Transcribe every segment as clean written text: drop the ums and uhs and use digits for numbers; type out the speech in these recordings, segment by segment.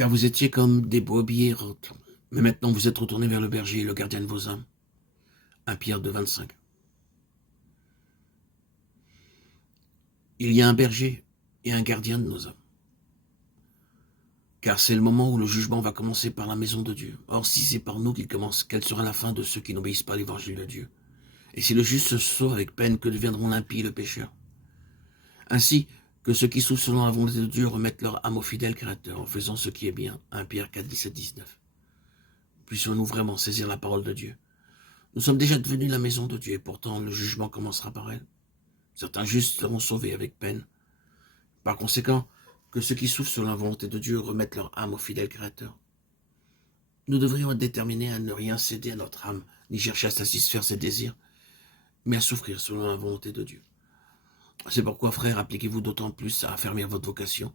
Car vous étiez comme des brebis errantes, mais maintenant vous êtes retournés vers le berger, le gardien de vos âmes. 1 Pierre 2, 25. Il y a un berger et un gardien de nos âmes. Car c'est le moment où le jugement va commencer par la maison de Dieu. Or, si c'est par nous qu'il commence, quelle sera la fin de ceux qui n'obéissent pas à l'évangile de Dieu? Et si le juste se sauve avec peine, que deviendront l'impie et le pécheur? Ainsi que ceux qui souffrent selon la volonté de Dieu remettent leur âme au fidèle Créateur en faisant ce qui est bien. 1 Pierre 4, 17, 19. Puissions-nous vraiment saisir la parole de Dieu? Nous sommes déjà devenus la maison de Dieu et pourtant le jugement commencera par elle. Certains justes seront sauvés avec peine. Par conséquent, que ceux qui souffrent selon la volonté de Dieu remettent leur âme au fidèle Créateur. Nous devrions être déterminés à ne rien céder à notre âme, ni chercher à satisfaire ses désirs, mais à souffrir selon la volonté de Dieu. C'est pourquoi, frères, appliquez-vous d'autant plus à affermir votre vocation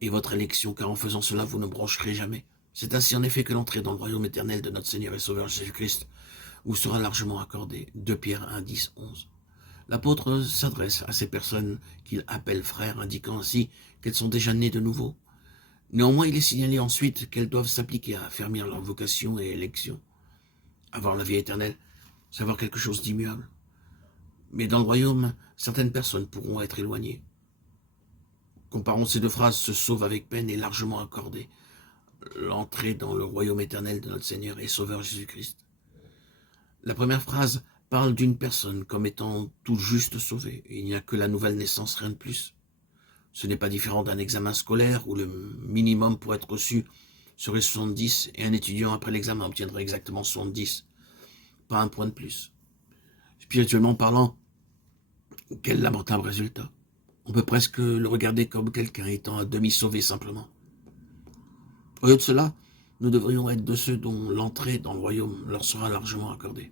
et votre élection, car en faisant cela, vous ne broncherez jamais. C'est ainsi en effet que l'entrée dans le royaume éternel de notre Seigneur et Sauveur Jésus-Christ vous sera largement accordée. 2 Pierre 1, 10, 11. L'apôtre s'adresse à ces personnes qu'il appelle frères, indiquant ainsi qu'elles sont déjà nées de nouveau. Néanmoins, il est signalé ensuite qu'elles doivent s'appliquer à affermir leur vocation et élection. Avoir la vie éternelle, c'est avoir quelque chose d'immuable. Mais dans le royaume, certaines personnes pourront être éloignées. Comparons ces deux phrases, se sauve avec peine et largement accordée. L'entrée dans le royaume éternel de notre Seigneur et Sauveur Jésus-Christ. La première phrase parle d'une personne comme étant tout juste sauvée. Il n'y a que la nouvelle naissance, rien de plus. Ce n'est pas différent d'un examen scolaire où le minimum pour être reçu serait 70 et un étudiant après l'examen obtiendrait exactement 70. Pas un point de plus. Spirituellement parlant, quel lamentable résultat. On peut presque le regarder comme quelqu'un étant à demi sauvé simplement. Au lieu de cela, nous devrions être de ceux dont l'entrée dans le royaume leur sera largement accordée.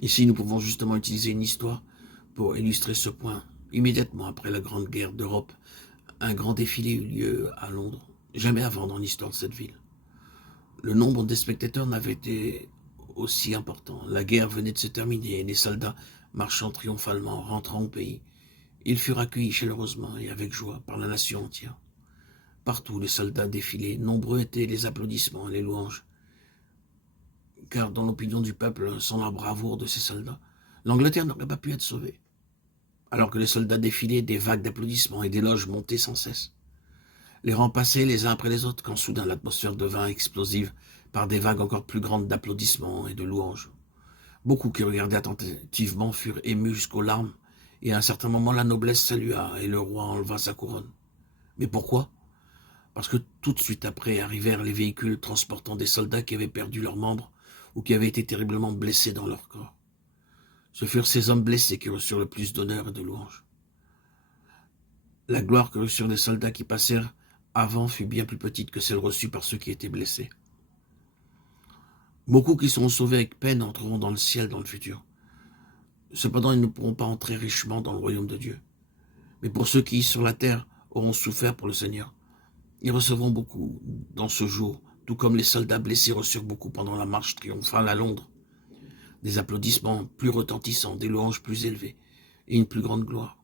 Ici, nous pouvons justement utiliser une histoire pour illustrer ce point. Immédiatement après la Grande Guerre d'Europe, un grand défilé eut lieu à Londres, jamais avant dans l'histoire de cette ville. Le nombre des spectateurs n'avait été aussi important. La guerre venait de se terminer et les soldats, marchant triomphalement, rentrant au pays, ils furent accueillis chaleureusement et avec joie par la nation entière. Partout, les soldats défilaient, nombreux étaient les applaudissements et les louanges. Car dans l'opinion du peuple, sans la bravoure de ces soldats, l'Angleterre n'aurait pas pu être sauvée. Alors que les soldats défilaient, des vagues d'applaudissements et d'éloges montaient sans cesse. Les rangs passaient les uns après les autres, quand soudain l'atmosphère devint explosive par des vagues encore plus grandes d'applaudissements et de louanges. Beaucoup qui regardaient attentivement furent émus jusqu'aux larmes, et à un certain moment la noblesse salua et le roi enleva sa couronne. Mais pourquoi? Parce que tout de suite après arrivèrent les véhicules transportant des soldats qui avaient perdu leurs membres ou qui avaient été terriblement blessés dans leur corps. Ce furent ces hommes blessés qui reçurent le plus d'honneur et de louanges. La gloire que reçurent les soldats qui passèrent avant fut bien plus petite que celle reçue par ceux qui étaient blessés. Beaucoup qui seront sauvés avec peine entreront dans le ciel dans le futur. Cependant, ils ne pourront pas entrer richement dans le royaume de Dieu. Mais pour ceux qui, sur la terre, auront souffert pour le Seigneur, ils recevront beaucoup dans ce jour, tout comme les soldats blessés reçurent beaucoup pendant la marche triomphale à Londres. Des applaudissements plus retentissants, des louanges plus élevées et une plus grande gloire.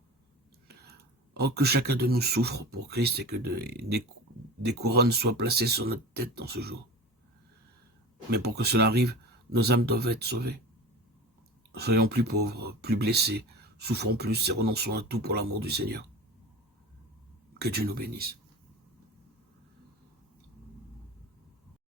Or, que chacun de nous souffre pour Christ et que des couronnes soient placées sur notre tête dans ce jour. Mais pour que cela arrive, nos âmes doivent être sauvées. Soyons plus pauvres, plus blessés, souffrons plus et renonçons à tout pour l'amour du Seigneur. Que Dieu nous bénisse.